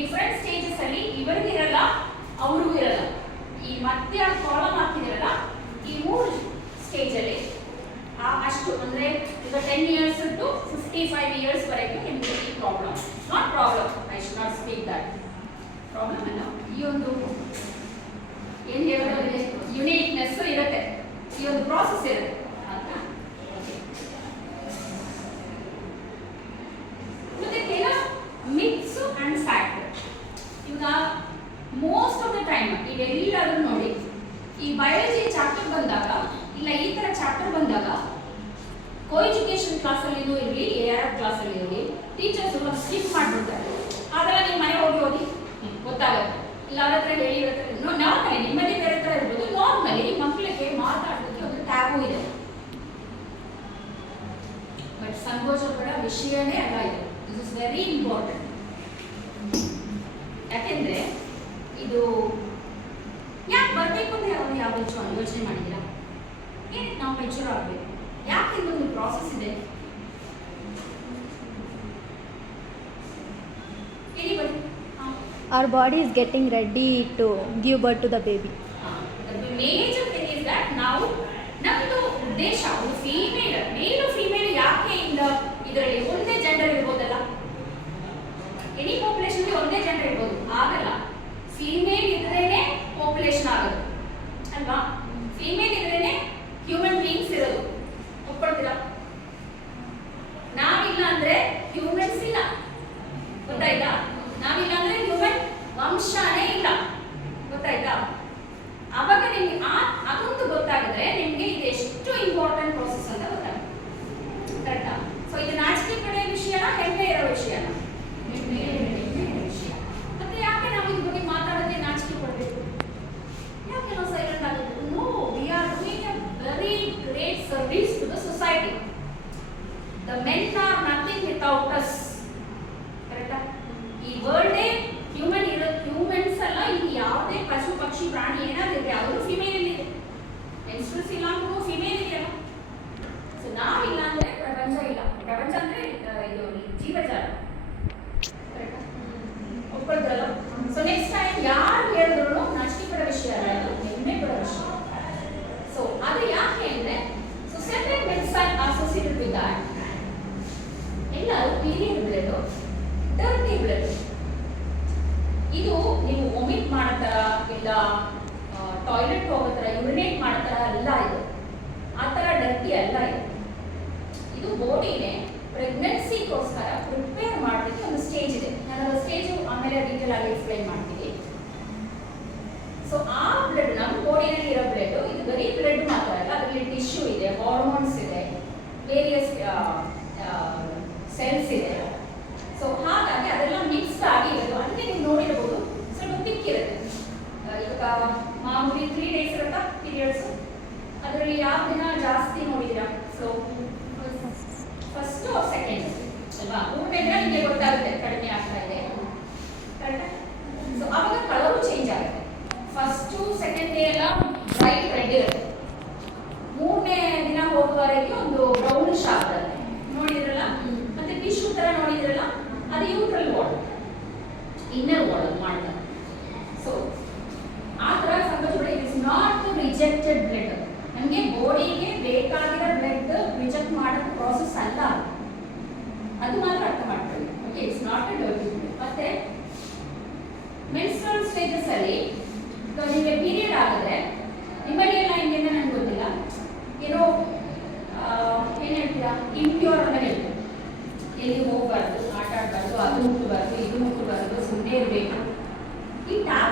Different stages ಅಲ್ಲಿ ಇವರಿಗೆ ಇರಲ್ಲ, ಅವ್ರಿಗೂ ಇರಲ್ಲ. ಈ ಮಧ್ಯ ಕಾಲಮ್ ಹಾಕಿದಿರಲ್ಲ, ಈ 3 ಸ್ಟೇಜ್ ಅಲ್ಲಿ ಅಷ್ಟು ಅಂದ್ರೆ ಈಗ 10 years ಟು 55 years ವರೆಗೆ ನಿಮಗೆ ಈ problem, not problem, I should not speak that problem ಅಲ್ಲ, ಈ ಒಂದು ಏನು ಹೇಳೋದು ಯುನೀಕ್ನೆಸ್ ಇರುತ್ತೆ, ಈ ಒಂದು ಪ್ರಾಸೆಸ್ ಇರುತ್ತೆ. ಮತ್ತೆ ಕೆಲವು ಮಿತ್ಸ್ ಅಂಡ್ ಫ್ಯಾಕ್ಟ್. ಈಗ ಮೋಸ್ಟ್ ಆಫ್ ದ ಟೈಮ್ ಇವೆಲ್ಲರೂ ನೋಡಿ, ಈ ಬಯಾಲಜಿ ಚಾಪ್ಟರ್ ಬಂದಾಗ ಇಲ್ಲ ಈ ತರ ಚಾಪ್ಟರ್ ಬಂದಾಗ ಕೋ ಎಜುಕೇಶನ್ ಕ್ಲಾಸಲ್ಲಿನೂ ಇರಲಿ, AR ಕ್ಲಾಸಲ್ಲಿ ಇರಲಿ, ಟೀಚರ್ಸ್ ಸ್ಕಿಪ್ ಮಾಡಿಬಿಡ್ತಾರೆ. ಅದೆಲ್ಲ ನಿಮ್ಮ ಮನೆ ಹೋಗಿ ಓದಿ ಗೊತ್ತಾಗುತ್ತೆ. ಇಲ್ಲ ಅವ್ರ ಹತ್ರ ಹೇಳಿ ಇರುತ್ತೆ. ನಾರ್ಮಲಿ ನಿಮ್ಮಲ್ಲಿ ಬೇರೆ ಥರ ಇರ್ಬೋದು, ನಾರ್ಮಲಿ ಮಕ್ಕಳಿಗೆ ಮಾತಾಡೋದಕ್ಕೆ ಒಂದು ಟ್ಯಾಬು ಇದೆ. ಬಟ್ ಸಂಕೋಚ ಪಡೋ ವಿಷಯನೇ ಅಲ್ಲ ಇದು. This is very important. ಯಾಕೆಂದ್ರೆ ಇದು ಯಾಕೆ ಬರಬೇಕು ಅಂತ ಯಾವ ಯೋಚನೆ ಮಾಡಿದ್ದೀರಾ? ಏನಕ್ಕೆ ನಾವು ಮೆಚೂರ್ ಆಗಬೇಕು? ಯಾಕೆ ಇದೊಂದು ಪ್ರಾಸೆಸ್ ಇದೆ? Our body is getting ready to give birth to the baby. The major thing is that now ನಮ್ಮದು ಉದ್ದೇಶ ಒಂದು ಫೀಮೇಲ್, ಮೇಲ್ ಫೀಮೇಲ್ ಯಾಕೆ ಇದರಲ್ಲಿ ಒಂದೇ ಜೆಂಡರ್ ಇರ್ಬೋದಲ್ಲ, ಎನಿ ಪಾಪ್ಯುಲೇಷನ್ಗೆ ಒಂದೇ ಜೆಂಡರ್ ಇರ್ಬೋದು, ಆಗಲ್ಲ. ಫೀಮೇಲ್ ಇದ್ರೇನೆ ಪಾಪ್ಯುಲೇಷನ್ ಆಗೋದು ಅಲ್ವಾ? ಫೀಮೇಲ್ ಇದ್ರೇನೆ ಹ್ಯೂಮನ್ ಬೀಯಿಂಗ್ಸ್ ಇರೋದು, ಒಪ್ಕೊಳ್ತೀರಾ? ನಾವಿಲ್ಲ ಅಂದ್ರೆ ಹ್ಯೂಮನ್ಸ್ ಇಲ್ಲ, ಗೊತ್ತಾಯ್ತಾ? ನಾವಿಲ್ಲ ಅಂದ್ರೆ ಹ್ಯೂಮನ್ ವಂಶನೇ ಇಲ್ಲ, ಗೊತ್ತಾಯ್ತಾ? ಅವಾಗ ನಿಮ್ಗೆ ಅದೊಂದು ಗೊತ್ತಾಗಿದ್ರೆ ನಿಮ್ಗೆ ಇದು ಎಷ್ಟು ಇಂಪಾರ್ಟೆಂಟ್ ಪ್ರೋಸೆಸ್ ಅಂತ ಗೊತ್ತಾಗುತ್ತೆ. ಕರೆಕ್ಟಾ? ಸೊ ಇದು ನಾಚಿಕೆ ಪಡೆಯೋ ವಿಷಯನ, ಹೆಮ್ಮೆ ಇರೋ ವಿಷಯನ? ಹೆಮ್ಮೆ ಇರೋ ವಿಷಯ. ಮತ್ತೆ ಯಾಕೆ ನಾವು ಇದ್ರ ಬಗ್ಗೆ ಮಾತಾಡೋದೇ ನಾಚಿಕೆ ಪಡಬೇಕು? ಯಾಕೆ ನಾವು ಸೈಲೆಂಟ್ ಆಗಬೇಕು? No, we are doing a very great service to the society. The men are nothing without us. ಕರೆಕ್ಟಾ? ಈ ವರ್ಲ್ಡೇ ಹ್ಯೂಮನ್ ಹ್ಯೂಮನ್ಸ್ ಅಲ್ಲ, ಇಲ್ಲಿ ಯಾವುದೇ ಪಶು ಪಕ್ಷಿ ಪ್ರಾಣಿ ಏನಾದ್ರು ಯಾವುದು ಫಿಮೇಲ್ ಇದೆ. ಮೆನ್ಸ್ಟ್ರಲ್ಸ್ ಇಲ್ಲ ಅಂದ್ರೂ ಫಿಮೇಲ್ ಇದೆಯಲ್ಲ. ಸೊ ನಾವಿಲ್ಲ ಅಂದ್ರೆ ಪ್ರಪಂಚ ಇಲ್ಲ. ಪ್ರಪಂಚ ಅಂದ್ರೆ ಇದು ಜೀವಜಾಲ. ಒಪ್ಕೊಳ್ತಾರಲ್ಲ? ಸೊ ನೆಕ್ಸ್ಟ್ ಟೈಮ್ ಯಾರು ಹೇಳಿದ್ರು ನಾಚಿಕೆ ಪಡೋ ವಿಷಯ ಅಲ್ಲ, ಅದು ಹೆಮ್ಮೆ ಪಡೋ ವಿಷಯ. ಸೊ ಅದು ಯಾಕೆ ಅಂದ್ರೆ so separate men's are associated with that. ಎಲ್ಲರೂ ಪೀರಿಯಡ್ ಬ್ಲಡ್, ಡರ್ಟಿ ಬ್ಲಡ್. ಇದು ನೀವು ಒಮಿಟ್ ಮಾಡತರ ಇಲ್ಲ ಟಾಯ್ಲೆಟ್ ಹೋಗೋ ಥರ ಯುರಿನೇಟ್ ಮಾಡೋ ಥರ ಅಲ್ಲ, ಇದು ಆ ಥರ ಡರ್ಟಿ ಅಲ್ಲ. ಇದು ಬಾಡಿನೇ ಪ್ರೆಗ್ನೆನ್ಸಿಗೋಸ್ಕರ ಪ್ರಿಪೇರ್ ಮಾಡೋದಕ್ಕೆ ಒಂದು ಸ್ಟೇಜ್ ಇದೆ. ನಾನು ಆ ಸ್ಟೇಜು ಆಮೇಲೆ ಡೀಟೇಲ್ ಆಗಿ ಎಕ್ಸ್ಪ್ಲೈನ್ ಮಾಡ್ತೀನಿ. ಸೊ ಆ ಬ್ಲಡ್ ನಮ್ಮ ಬಾಡಿನಲ್ಲಿ ಇರೋ ಬ್ಲಡ್, ಇದು ಬರೀ ಬ್ಲಡ್ ಮಾತ್ರ ಅಲ್ಲ, ಅದರಲ್ಲಿ ಟಿಶ್ಯೂ ಇದೆ, ಹಾರ್ಮೋನ್ಸ್ ಇದೆ, ವೇರಿಯಸ್ ಸೆಲ್ಸ್ ಇದೆ. ಸೊ ಹಾಗಾಗಿ ಅದೆಲ್ಲ ಮಿಕ್ಸ್ಡ್ ಆಗಿ ಇರೋದು. ಅದಕ್ಕೆ ನೀವು ನೋಡಿರ್ಬೋದು ಸ್ವಲ್ಪ ತಿಕ್ಕಿರುತ್ತೆ. ಇವಾಗ ಮಾಮೂಲಿ 3 days ಇರುತ್ತಾ ಪೀರಿಯಡ್ಸ್, ಅದರಲ್ಲಿ ಯಾವ ದಿನ ಜಾಸ್ತಿ ನೋಡಿದ್ದೀರಾ? ಸೊ ಫಸ್ಟ್ ಸೆಕೆಂಡ್ ಅಲ್ವಾ? 3ನೇ ದಿನ ನಿಮಗೆ ಗೊತ್ತಾಗುತ್ತೆ ಕಡಿಮೆ ಆಗ್ತಾ ಇದೆ. ಕರೆಕ್ಟ್? ಸೊ ಅವಾಗ ಕಲರು ಚೇಂಜ್ ಆಗುತ್ತೆ. ಫಸ್ಟು ಸೆಕೆಂಡ್ ಡೇ ಎಲ್ಲ ಬ್ರೈಟ್ ರೆಡ್ ಇರುತ್ತೆ, 3ನೇ ದಿನ ಹೋಗುವವರೆಗೆ ಒಂದು ಬ್ರೌನಿಶ್ ಆಗುತ್ತೆ. ನೋಡಿದಿರಲ್ಲ? ಮತ್ತೆ ಟಿಶ್ಯೂ ತರ ನೋಡಿದಿರಲ್ಲ, ಅದು ಯೂಟ್ರಲ್ ವಾಲ್, ಇನ್ನರ್ ವಾಲ್ ಮಾಡ್ತಾರೆ. ಸೊ ಆ ಥರ ಸಂಕೋಚಪಡಿ. It is not rejected blood. ನಮಗೆ ಬಾಡಿಗೆ ಬೇಕಾಗಿರೋ ಬ್ಲಡ್ ರಿಜೆಕ್ಟ್ ಮಾಡೋ ಪ್ರಾಸೆಸ್ ಅಲ್ಲ, ಅದು ಮಾತ್ರ ಅರ್ಥ ಮಾಡ್ಕೊಳ್ಳಿ. Okay, it's not A dirty blood. ಮತ್ತೆ ಮೆನ್ಸ್ಟ್ರಲ್ ಸ್ಟೇಜಸ್ ಅಲ್ಲಿ ನಿಮಗೆ ಪೀರಿಯಡ್ ಆಗಿದ್ರೆ ನಿಮ್ಮಲ್ಲಿ ಎಲ್ಲ ಹಿಂಗೆ ನನಗೆ ಗೊತ್ತಿಲ್ಲ, ಏನೋ ಏನು ಹೇಳ್ತೀರಾ, ಇಂಪ್ಯೂರ್ ಅಂತ ಹೇಳ್ತೀವಿ. ಎಲ್ಲಿ ಹೋಗಬಾರ್ದು, ಆಟ ಆಡಬಾರ್ದು, ಅದು ಮುಟ್ಟಬಾರ್ದು, ಇದು ಮುಟ್ಟಬಾರ್ದು, ಸುಮ್ಮನೆ ಇರಬೇಕು. ಈ ಟ್ಯಾಬ್